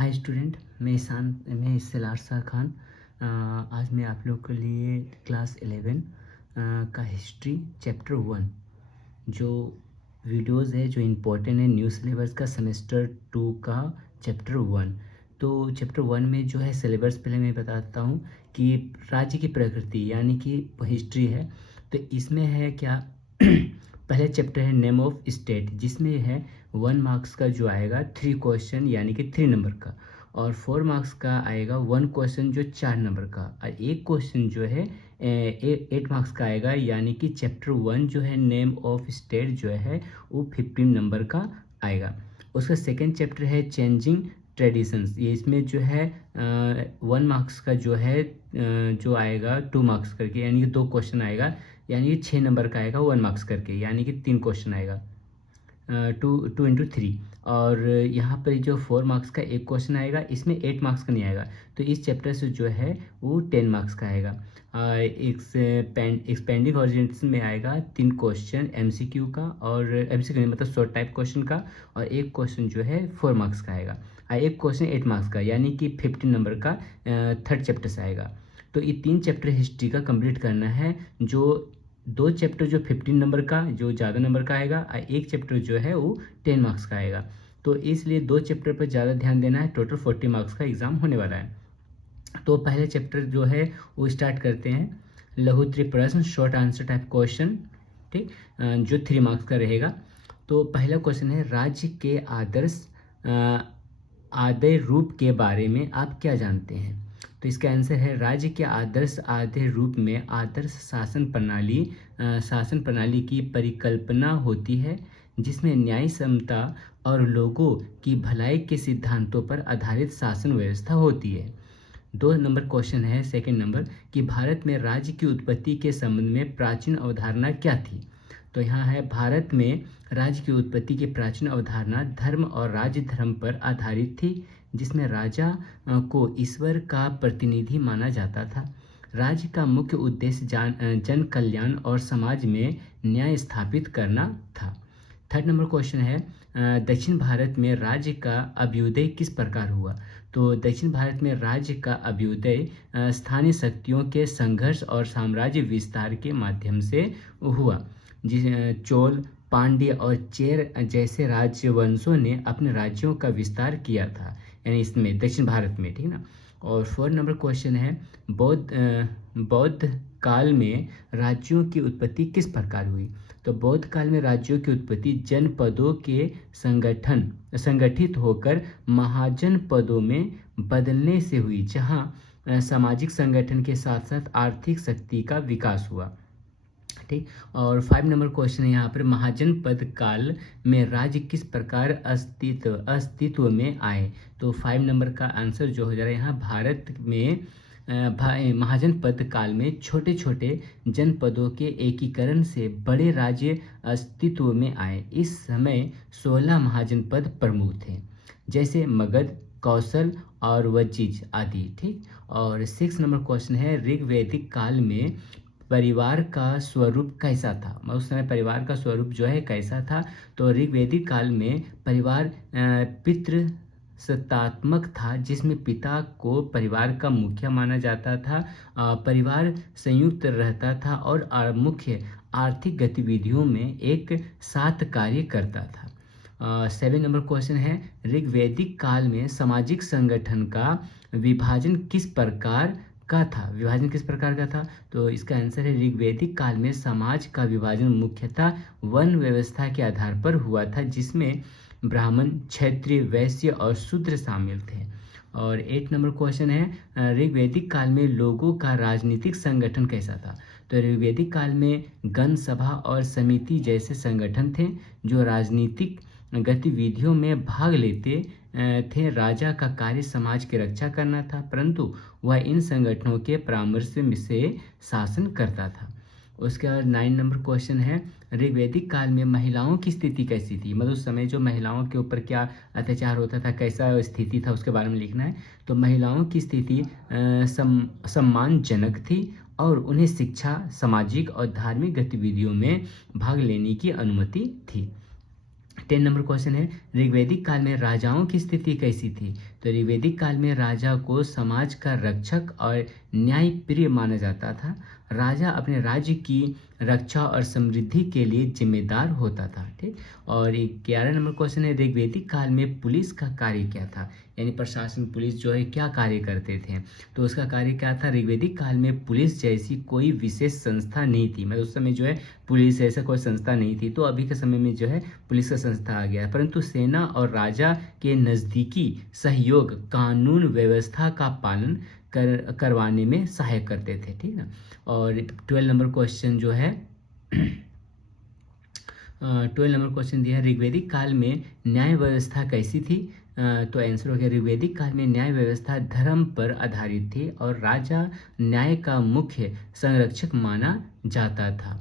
Hi student, मैं इसलार शाह खान। आज मैं आप लोग के लिए क्लास 11 का हिस्ट्री चैप्टर 1 जो वीडियोस है जो इम्पोर्टेंट है न्यू सिलेबस का सेमेस्टर 2 का चैप्टर 1। तो चैप्टर 1 में जो है सिलेबस पहले मैं बताता हूँ कि राज्य की प्रकृति यानी कि हिस्ट्री है। तो इसमें है क्या पहले चैप्टर है नेम ऑफ स्टेट, जिसमें है 1 मार्क्स का जो आएगा 3 क्वेश्चन यानी कि 3 नंबर का, और 4 मार्क्स का आएगा 1 क्वेश्चन जो 4 नंबर का, और एक क्वेश्चन जो है 8 मार्क्स का आएगा, यानी कि चैप्टर 1 जो है नेम ऑफ स्टेट जो है वो 15 नंबर का आएगा। उसका सेकेंड चैप्टर है चेंजिंग ट्रेडिशंस, ये इसमें जो है 1 मार्क्स का जो है जो आएगा 2 मार्क्स करके, यानी कि 2 क्वेश्चन आएगा, यानी कि 6 नंबर का आएगा 1 मार्क्स करके, यानी कि 3 क्वेश्चन आएगा 2 into 3। और यहाँ पर जो 4 मार्क्स का एक क्वेश्चन आएगा, इसमें 8 मार्क्स का नहीं आएगा, तो इस चैप्टर से जो है वो 10 मार्क्स का आएगा। एक्सपेंडिंग हॉरिजॉन्टल में आएगा 3 क्वेश्चन एमसीक्यू का, और एमसीक्यू मतलब शॉर्ट टाइप क्वेश्चन का, और एक क्वेश्चन जो है 4 मार्क्स का आएगा, और एक क्वेश्चन 8 मार्क्स का, यानी कि 15 नंबर का थर्ड चैप्टर से आएगा। तो ये 3 चैप्टर हिस्ट्री का कंप्लीट करना है। जो 2 चैप्टर जो 15 नंबर का जो ज़्यादा नंबर का आएगा, और एक चैप्टर जो है वो 10 मार्क्स का आएगा। तो इसलिए 2 चैप्टर पर ज़्यादा ध्यान देना है। टोटल 40 मार्क्स का एग्ज़ाम होने वाला है। तो पहले चैप्टर जो है वो स्टार्ट करते हैं। लघु प्रश्न शॉर्ट आंसर टाइप क्वेश्चन, ठीक, जो 3 मार्क्स का रहेगा। तो पहला क्वेश्चन है राज्य के आदर्श आदय रूप के बारे में आप क्या जानते हैं। तो इसका आंसर है राज्य के आदर्श आदय रूप में आदर्श शासन प्रणाली की परिकल्पना होती है, जिसमें न्याय समता और लोगों की भलाई के सिद्धांतों पर आधारित शासन व्यवस्था होती है। 2 नंबर क्वेश्चन है सेकंड नंबर कि भारत में राज्य की उत्पत्ति के संबंध में प्राचीन अवधारणा क्या थी। तो यहाँ है भारत में राज्य की उत्पत्ति की प्राचीन अवधारणा धर्म और राज्य धर्म पर आधारित थी, जिसमें राजा को ईश्वर का प्रतिनिधि माना जाता था। राज्य का मुख्य उद्देश्य जन कल्याण और समाज में न्याय स्थापित करना था। थर्ड नंबर क्वेश्चन है दक्षिण भारत में राज्य का अभ्युदय किस प्रकार हुआ। तो दक्षिण भारत में राज्य का अभ्युदय स्थानीय शक्तियों के संघर्ष और साम्राज्य विस्तार के माध्यम से हुआ। जिस चोल, पांड्य और चेर जैसे राजवंशों ने अपने राज्यों का विस्तार किया था, यानी इसमें दक्षिण भारत में, ठीक ना। और 4 नंबर क्वेश्चन है बौद्ध काल में राज्यों की उत्पत्ति किस प्रकार हुई। तो बौद्ध काल में राज्यों की उत्पत्ति जनपदों के संगठित होकर महाजनपदों में बदलने से हुई, जहां सामाजिक संगठन के साथ साथ आर्थिक शक्ति का विकास हुआ, ठीक। और 5 नंबर क्वेश्चन है यहाँ पर महाजनपद काल में राज्य किस प्रकार अस्तित्व में आए। तो 5 नंबर का आंसर जो हो जा रहा है यहाँ भारत में महाजनपद काल में छोटे छोटे जनपदों के एकीकरण से बड़े राज्य अस्तित्व में आए। इस समय 16 महाजनपद प्रमुख थे, जैसे मगध, कौशल और वजीज आदि, ठीक। और 6 नंबर क्वेश्चन है ऋग्वैदिक काल में परिवार का स्वरूप कैसा था। उस समय परिवार का स्वरूप जो है कैसा था। तो ऋग्वैदिक काल में परिवार पितृसत्तात्मक था, जिसमें पिता को परिवार का मुखिया माना जाता था। परिवार संयुक्त रहता था और मुख्य आर्थिक गतिविधियों में एक साथ कार्य करता था। 7 नंबर क्वेश्चन है ऋग्वैदिक काल में सामाजिक संगठन का विभाजन किस प्रकार का था। तो इसका आंसर है ऋग्वैदिक काल में समाज का विभाजन मुख्यतः वन व्यवस्था के आधार पर हुआ था, जिसमें ब्राह्मण, क्षत्रिय, वैश्य और शूद्र शामिल थे। और 8 नंबर क्वेश्चन है ऋग्वैदिक काल में लोगों का राजनीतिक संगठन कैसा था। तो ऋग्वैदिक काल में गण सभा और समिति जैसे संगठन थे जो राजनीतिक गतिविधियों में भाग लेते थे। राजा का कार्य समाज की रक्षा करना था, परंतु वह इन संगठनों के परामर्श से शासन करता था। उसके बाद 9 नंबर क्वेश्चन है ऋग्वैदिक काल में महिलाओं की स्थिति कैसी थी। मतलब उस समय जो महिलाओं के ऊपर क्या अत्याचार होता था, कैसा स्थिति था, उसके बारे में लिखना है। तो महिलाओं की स्थिति सम्मानजनक थी और उन्हें शिक्षा, सामाजिक और धार्मिक गतिविधियों में भाग लेने की अनुमति थी, 10 नंबर क्वेश्चन है ऋग्वैदिक काल में राजाओं की स्थिति कैसी थी। तो ऋग्वैदिक काल में राजा को समाज का रक्षक और न्यायप्रिय माना जाता था। राजा अपने राज्य की रक्षा और समृद्धि के लिए जिम्मेदार होता था। ठीक। और 11 नंबर क्वेश्चन है ऋग्वैदिक काल में पुलिस का कार्य क्या था, यानी प्रशासन पुलिस जो है क्या कार्य करते थे। तो उसका कार्य क्या था, ऋग्वैदिक काल में पुलिस जैसी कोई विशेष संस्था नहीं थी। मतलब उस समय जो है पुलिस ऐसा कोई संस्था नहीं थी। तो अभी के समय में जो है पुलिस का संस्था आ गया, परंतु सेना और राजा के नज़दीकी सहयोग कानून व्यवस्था का पालन करवाने में सहायक करते थे। ठीक ना। और 12 नंबर क्वेश्चन जो है 12 नंबर क्वेश्चन दिया है ऋग्वैदिक काल में न्याय व्यवस्था कैसी थी। तो आंसर हो गया ऋग्वैदिक काल में न्याय व्यवस्था धर्म पर आधारित थी और राजा न्याय का मुख्य संरक्षक माना जाता था।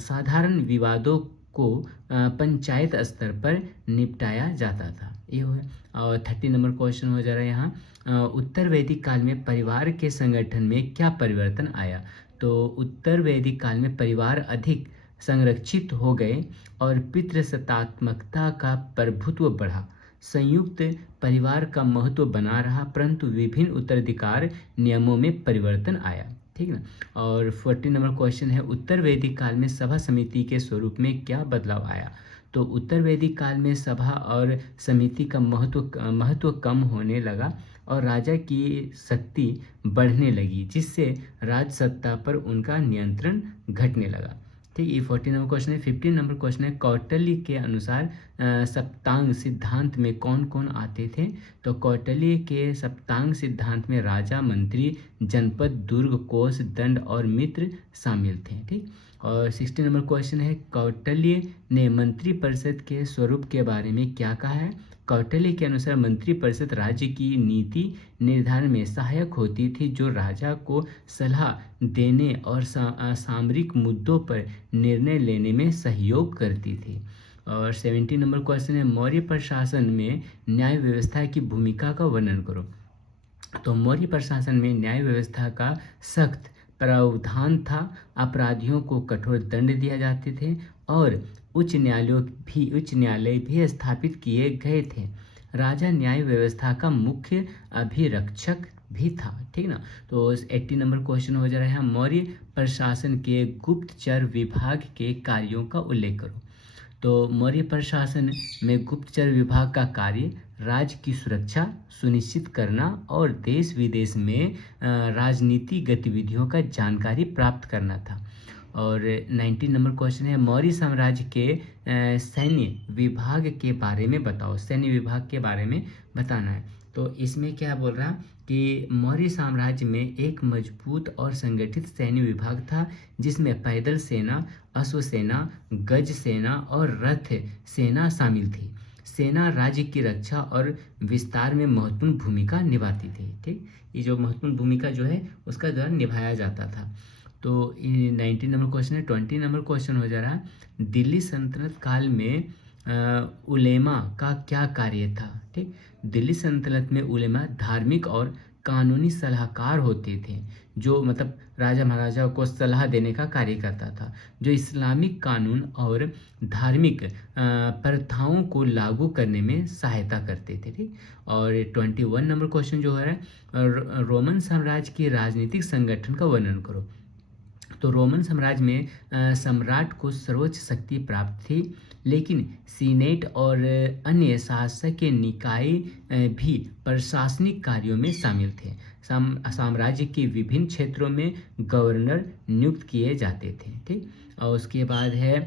साधारण विवादों को पंचायत स्तर पर निपटाया जाता था। ये हो गया। और 30 नंबर क्वेश्चन हो जा रहा है यहाँ उत्तर वैदिक काल में परिवार के संगठन में क्या परिवर्तन आया। तो उत्तर वैदिक काल में परिवार अधिक संरक्षित हो गए और पितृसत्तात्मकता का प्रभुत्व बढ़ा। संयुक्त परिवार का महत्व बना रहा, परंतु विभिन्न उत्तराधिकार नियमों में परिवर्तन आया। ठीक ना। और 40 नंबर क्वेश्चन है उत्तर वैदिक काल में सभा समिति के स्वरूप में क्या बदलाव आया। तो उत्तर वैदिक काल में सभा और समिति का महत्व कम होने लगा और राजा की शक्ति बढ़ने लगी, जिससे राज सत्ता पर उनका नियंत्रण घटने लगा। ठीक। ये 40 नंबर क्वेश्चन है। 15 नंबर क्वेश्चन है कौटिल्य के अनुसार सप्तांग सिद्धांत में कौन कौन आते थे। तो कौटिल्य के सप्तांग सिद्धांत में राजा, मंत्री, जनपद, दुर्ग, कोष, दंड और मित्र शामिल थे। ठीक। और 60 नंबर क्वेश्चन है कौटिल्य ने मंत्री परिषद के स्वरूप के बारे में क्या कहा है। कौटिल्य के अनुसार मंत्री परिषद राज्य की नीति निर्धारण में सहायक होती थी, जो राजा को सलाह देने और सामरिक मुद्दों पर निर्णय लेने में सहयोग करती थी। और 70 नंबर क्वेश्चन है मौर्य प्रशासन में न्याय व्यवस्था की भूमिका का वर्णन करो। तो मौर्य प्रशासन में न्याय व्यवस्था का सख्त प्रावधान था। अपराधियों को कठोर दंड दिए जाते थे और उच्च न्यायालय भी स्थापित किए गए थे। राजा न्याय व्यवस्था का मुख्य अभिरक्षक भी था। ठीक ना। तो 80 नंबर क्वेश्चन हो जा रहा है मौर्य प्रशासन के गुप्तचर विभाग के कार्यों का उल्लेख करो। तो मौर्य प्रशासन में गुप्तचर विभाग का कार्य राज्य की सुरक्षा सुनिश्चित करना और देश विदेश में राजनीतिक गतिविधियों का जानकारी प्राप्त करना था। और 19 नंबर क्वेश्चन है मौर्य साम्राज्य के सैन्य विभाग के बारे में बताओ। सैन्य विभाग के बारे में बताना है। तो इसमें क्या बोल रहा कि मौर्य साम्राज्य में एक मजबूत और संगठित सैन्य विभाग था, जिसमें पैदल सेना, अश्वसेना, गज सेना और रथ सेना शामिल थी। सेना राज्य की रक्षा और विस्तार में महत्वपूर्ण भूमिका निभाती थी। ठीक। ये जो महत्वपूर्ण भूमिका जो है उसका द्वारा निभाया जाता था। तो 19 नंबर क्वेश्चन है। 20 नंबर क्वेश्चन हो जा रहा है दिल्ली सल्तनत काल में उलेमा का क्या कार्य था। ठीक। दिल्ली सल्तनत में उलेमा धार्मिक और कानूनी सलाहकार होते थे, जो मतलब राजा महाराजा को सलाह देने का कार्य करता था, जो इस्लामिक कानून और धार्मिक प्रथाओं को लागू करने में सहायता करते थे। ठीक। और 21 नंबर क्वेश्चन जो है रोमन साम्राज्य के राजनीतिक संगठन का वर्णन करो। तो रोमन साम्राज्य में सम्राट को सर्वोच्च शक्ति प्राप्त थी, लेकिन सीनेट और अन्य शासकीय निकाय भी प्रशासनिक कार्यों में शामिल थे। साम्राज्य के विभिन्न क्षेत्रों में गवर्नर नियुक्त किए जाते थे। ठीक। और उसके बाद है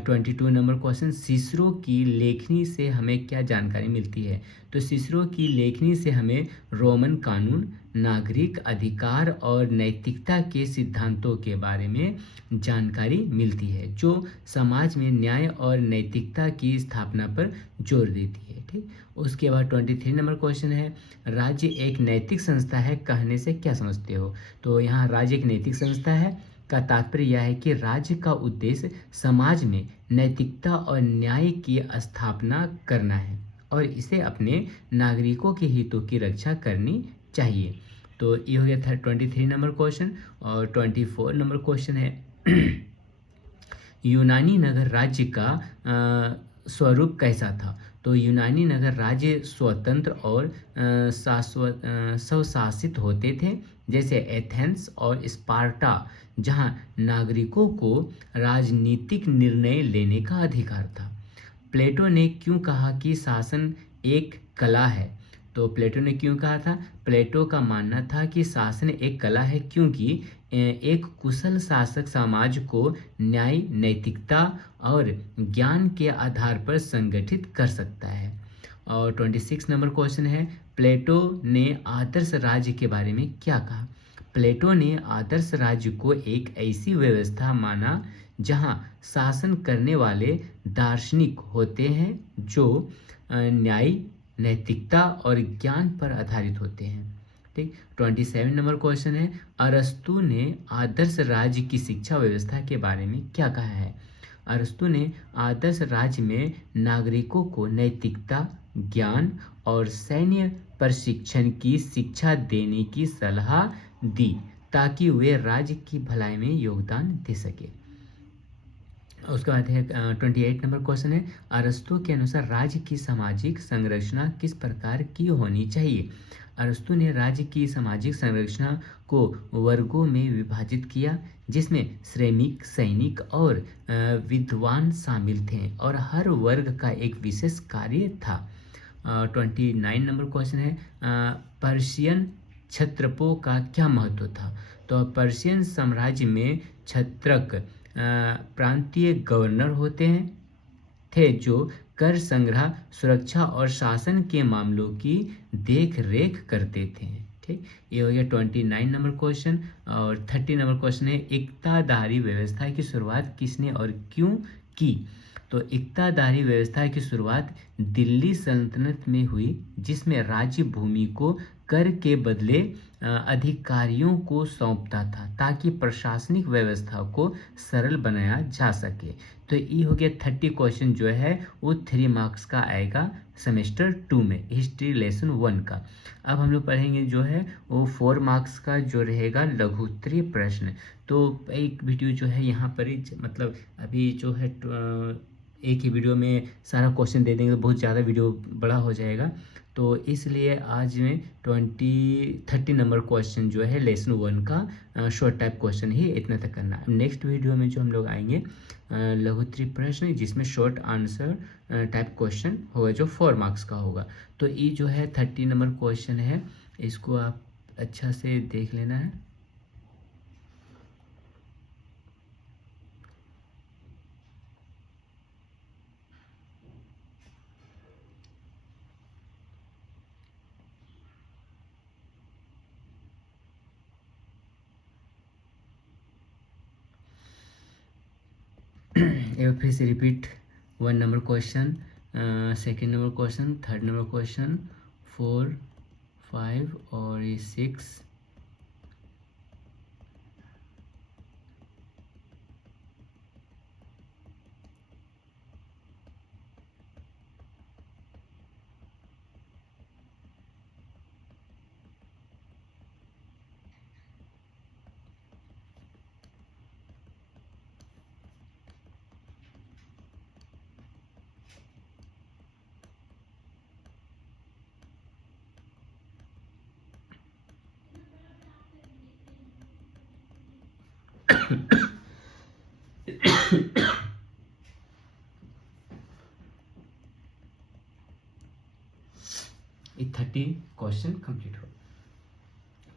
22 नंबर क्वेश्चन सिसरो की लेखनी से हमें क्या जानकारी मिलती है। तो सिसरो की लेखनी से हमें रोमन कानून, नागरिक अधिकार और नैतिकता के सिद्धांतों के बारे में जानकारी मिलती है, जो समाज में न्याय और नैतिकता की स्थापना पर जोर देती है। ठीक। उसके बाद 23 नंबर क्वेश्चन है राज्य एक नैतिक संस्था है कहने से क्या समझते हो। तो यहाँ राज्य एक नैतिक संस्था है का तात्पर्य यह है कि राज्य का उद्देश्य समाज में नैतिकता और न्याय की स्थापना करना है और इसे अपने नागरिकों के हितों की रक्षा करनी चाहिए। तो ये हो गया था 23 नंबर क्वेश्चन। और 24 नंबर क्वेश्चन है यूनानी नगर राज्य का स्वरूप कैसा था? तो यूनानी नगर राज्य स्वतंत्र और स्वशासित होते थे, जैसे एथेंस और स्पार्टा, जहां नागरिकों को राजनीतिक निर्णय लेने का अधिकार था। प्लेटो ने क्यों कहा कि शासन एक कला है? तो प्लेटो ने क्यों कहा था? प्लेटो का मानना था कि शासन एक कला है, क्योंकि एक कुशल शासक समाज को न्याय, नैतिकता और ज्ञान के आधार पर संगठित कर सकता है। और 26 नंबर क्वेश्चन है, प्लेटो ने आदर्श राज्य के बारे में क्या कहा? प्लेटो ने आदर्श राज्य को एक ऐसी व्यवस्था माना जहां शासन करने वाले दार्शनिक होते हैं जो न्याय, नैतिकता और ज्ञान पर आधारित होते हैं। ठीक। 27 नंबर क्वेश्चन है, अरस्तु ने आदर्श राज्य की शिक्षा व्यवस्था के बारे में क्या कहा है? अरस्तु ने आदर्श राज्य में नागरिकों को नैतिकता, ज्ञान और सैन्य प्रशिक्षण की शिक्षा देने की सलाह दी, ताकि वे राज्य की भलाई में योगदान दे सके। उसके बाद है 28 नंबर क्वेश्चन है, अरस्तु के अनुसार राज्य की सामाजिक संरचना किस प्रकार की होनी चाहिए? अरस्तु ने राज्य की सामाजिक संरचना को वर्गों में विभाजित किया, जिसमें श्रमिक, सैनिक और विद्वान शामिल थे, और हर वर्ग का एक विशेष कार्य था। 29 नंबर क्वेश्चन है, पर्शियन क्षत्रपों का क्या महत्व था? तो पर्शियन साम्राज्य में क्षत्रक प्रांतीय गवर्नर होते थे जो कर संग्रह, सुरक्षा और शासन के मामलों की देख रेख करते थे। ठीक, ये हो गया 29 नंबर क्वेश्चन। और 30 नंबर क्वेश्चन है, इक्तादारी व्यवस्था की शुरुआत किसने और क्यों की? तो इक्तादारी व्यवस्था की शुरुआत दिल्ली सल्तनत में हुई, जिसमें राज्य भूमि को कर के बदले अधिकारियों को सौंपता था, ताकि प्रशासनिक व्यवस्था को सरल बनाया जा सके। तो ये हो गया 30 क्वेश्चन जो है वो 3 मार्क्स का आएगा सेमेस्टर 2 में, हिस्ट्री लेसन 1 का। अब हम लोग पढ़ेंगे जो है वो 4 मार्क्स का जो रहेगा लघुत्तरीय प्रश्न। तो एक वीडियो जो है यहाँ पर ही, मतलब अभी जो है एक ही वीडियो में सारा क्वेश्चन दे देंगे तो बहुत ज़्यादा वीडियो बड़ा हो जाएगा, तो इसलिए आज में 30 नंबर क्वेश्चन जो है लेसन 1 का शॉर्ट टाइप क्वेश्चन ही इतना तक करना है। नेक्स्ट वीडियो में जो हम लोग आएंगे लघुत्तरीय प्रश्न, जिसमें शॉर्ट आंसर टाइप क्वेश्चन होगा जो 4 मार्क्स का होगा। तो ये जो है 30 नंबर क्वेश्चन है, इसको आप अच्छा से देख लेना है। एक फिर से repeat, 1 number question, 2nd number question, 3rd number question, 4, 5 और ये 6। ये 30 क्वेश्चन कंप्लीट हो।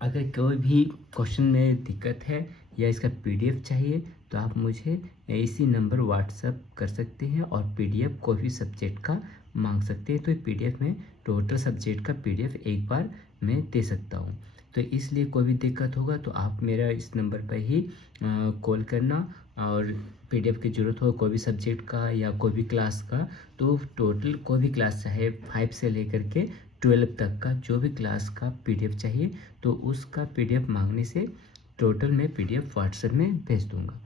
अगर कोई भी क्वेश्चन में दिक्कत है या इसका पीडीएफ चाहिए तो आप मुझे इसी नंबर व्हाट्सअप कर सकते हैं, और पीडीएफ कोई भी सब्जेक्ट का मांग सकते हैं। तो पीडीएफ में टोटल सब्जेक्ट का पीडीएफ एक बार मैं दे सकता हूँ। तो इसलिए कोई भी दिक्कत होगा तो आप मेरा इस नंबर पर ही कॉल करना, और पीडीएफ की ज़रूरत हो कोई भी सब्जेक्ट का या कोई भी क्लास का, तो टोटल कोई भी क्लास चाहे 5 से लेकर के 12 तक का जो भी क्लास का पीडीएफ चाहिए तो उसका पीडीएफ मांगने से टोटल मैं पीडीएफ व्हाट्सएप में भेज दूंगा।